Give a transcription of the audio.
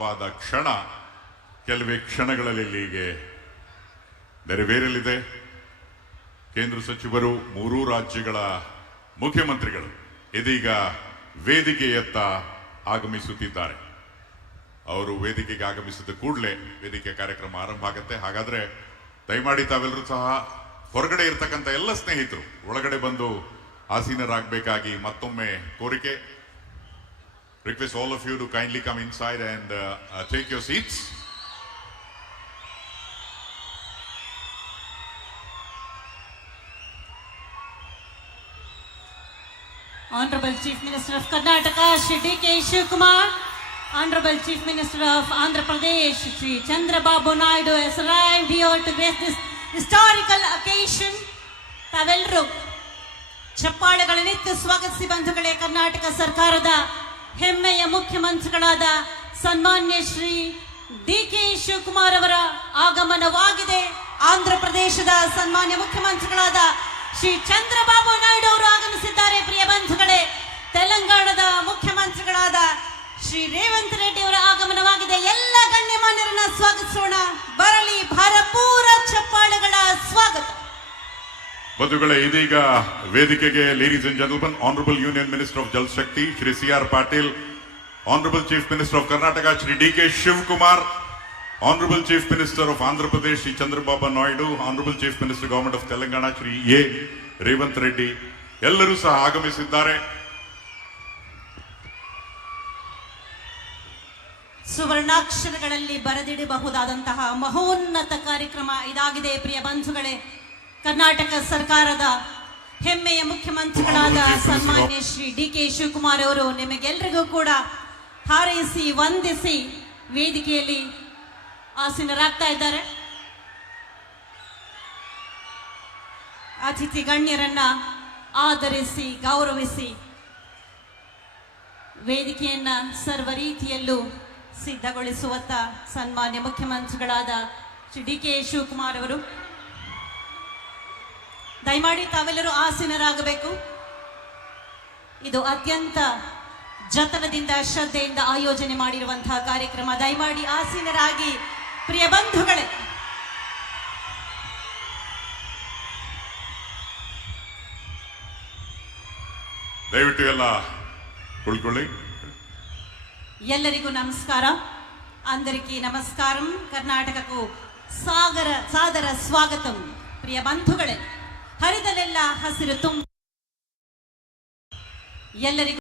ವಾದ ಕ್ಷಣ ಕೆಲವೇ ಕ್ಷಣಗಳಲ್ಲಿ ಇಲ್ಲಿಗೆ ನೆರವೇರಲಿದೆ. ಕೇಂದ್ರ ಸಚಿವರು, ಮೂರೂ ರಾಜ್ಯಗಳ ಮುಖ್ಯಮಂತ್ರಿಗಳು ಇದೀಗ ವೇದಿಕೆಯತ್ತ ಆಗಮಿಸುತ್ತಿದ್ದಾರೆ. ಅವರು ವೇದಿಕೆಗೆ ಆಗಮಿಸಿದ ಕೂಡಲೇ ವೇದಿಕೆ ಕಾರ್ಯಕ್ರಮ ಆರಂಭ ಆಗುತ್ತೆ. ಹಾಗಾದ್ರೆ ದಯಮಾಡಿ ತಾವೆಲ್ಲರೂ ಸಹ ಹೊರಗಡೆ ಇರ್ತಕ್ಕಂಥ ಎಲ್ಲ ಸ್ನೇಹಿತರು ಒಳಗಡೆ ಬಂದು ಆಸೀನರಾಗಬೇಕಾಗಿ ಮತ್ತೊಮ್ಮೆ ಕೋರಿಕೆ. Request all of you to kindly come inside and take your seats. Honorable Chief Minister of Karnataka, Shri D.K. Shivkumar, Honorable Chief Minister of Andhra Pradesh, Shri Chandrababu Naidu has arrived here to grace this historical occasion. ತಾವೆಲ್ಲರೂ ಚಪ್ಪಾಳೆಗಳನ್ನಿತ್ತು ಸ್ವಾಗತಿಸಿ ಬಂಧುಗಳೇ. ಕರ್ನಾಟಕ ಸರ್ಕಾರದ ಹೆಮ್ಮೆಯ ಮುಖ್ಯಮಂತ್ರಿಗಳಾದ ಸನ್ಮಾನ್ಯ ಶ್ರೀ ಡಿ.ಕೆ. ಶಿವಕುಮಾರ್ ಅವರ ಆಗಮನವಾಗಿದೆ. ಆಂಧ್ರ ಪ್ರದೇಶದ ಸನ್ಮಾನ್ಯ ಮುಖ್ಯಮಂತ್ರಿಗಳಾದ ಶ್ರೀ ಚಂದ್ರಬಾಬು ನಾಯ್ಡು ಅವರು ಆಗಮಿಸಿದ್ದಾರೆ. ಪ್ರಿಯ ಬಂಧುಗಳೇ, ತೆಲಂಗಾಣದ ಮುಖ್ಯಮಂತ್ರಿಗಳಾದ ಶ್ರೀ ರೇವಂತ್ ರೆಡ್ಡಿ ಅವರ ಆಗಮನವಾಗಿದೆ. ಎಲ್ಲ ಗಣ್ಯಮಾನ್ಯರನ್ನ ಸ್ವಾಗತಿಸೋಣ. ಬರಲಿ ಭರಪೂರ ಚಪ್ಪಾಳೆಗಳ ಸ್ವಾಗತ. ಬಂಧುಗಳೇ, ಇದೀಗ ವೇದಿಕೆಗೆ ladies and gentleman, honourable union minister of Jal Shakti Shri C.R. Patil, honourable chief minister of Karnataka Shri D.K. Shivakumar, honourable chief minister of Andhra Pradesh Shri Chandrababu Naidu, honourable chief minister government of Telangana Shri A. Revanth Reddy ಎಲ್ಲರೂ ಸಹ ಆಗಮಿಸಿದ್ದಾರೆ. ಸುವರ್ಣಾಕ್ಷರಗಳಲ್ಲಿ ಬರೆದಿಡಬಹುದಾದಂತಹ ಮಹೋನ್ನತ ಕಾರ್ಯಕ್ರಮ ಇದಾಗಿದೆ. ಪ್ರಿಯ ಬಂಧುಗಳೇ, ಕರ್ನಾಟಕ ಸರ್ಕಾರದ ಹೆಮ್ಮೆಯ ಮುಖ್ಯಮಂತ್ರಿಗಳಾದ ಸನ್ಮಾನ್ಯ ಶ್ರೀ D.K. ಶಿವಕುಮಾರ್ ಅವರು ನಿಮಗೆಲ್ಲರಿಗೂ ಕೂಡ ಹಾರೈಸಿ ವಂದಿಸಿ ವೇದಿಕೆಯಲ್ಲಿ ಆಸೀನರಾಗ್ತಾ ಇದ್ದಾರೆ. ಅತಿಥಿ ಗಣ್ಯರನ್ನ ಆದರಿಸಿ ಗೌರವಿಸಿ ವೇದಿಕೆಯನ್ನ ಸರ್ವ ರೀತಿಯಲ್ಲೂ ಸಿದ್ಧಗೊಳಿಸುವತ್ತ ಸನ್ಮಾನ್ಯ ಮುಖ್ಯಮಂತ್ರಿಗಳಾದ ಶ್ರೀ D.K. ಶಿವಕುಮಾರ್ ಅವರು ದಯಮಾಡಿ ತಾವೆಲ್ಲರೂ ಆಸೀನರಾಗಬೇಕು. ಇದು ಅತ್ಯಂತ ಜತನದಿಂದ ಶ್ರದ್ಧೆಯಿಂದ ಆಯೋಜನೆ ಮಾಡಿರುವಂತಹ ಕಾರ್ಯಕ್ರಮ. ದಯಮಾಡಿ ಆಸೀನರಾಗಿ ಪ್ರಿಯ ಬಂಧುಗಳೇ. ದಯವಿಟ್ಟು ಎಲ್ಲ ಕುಳ್ಕೊಳ್ಳಿ. ಎಲ್ಲರಿಗೂ ನಮಸ್ಕಾರ. అందరికీ నమస్కారం. ಕರ್ನಾಟಕಕ್ಕೂ ಸಾದರ ಸ್ವಾಗತಂ. ಪ್ರಿಯ ಬಂಧುಗಳೇ, ಹರಿದಲೆಲ್ಲ ಹಸಿರು ತುಂಬ ಎಲ್ಲರಿಗೂ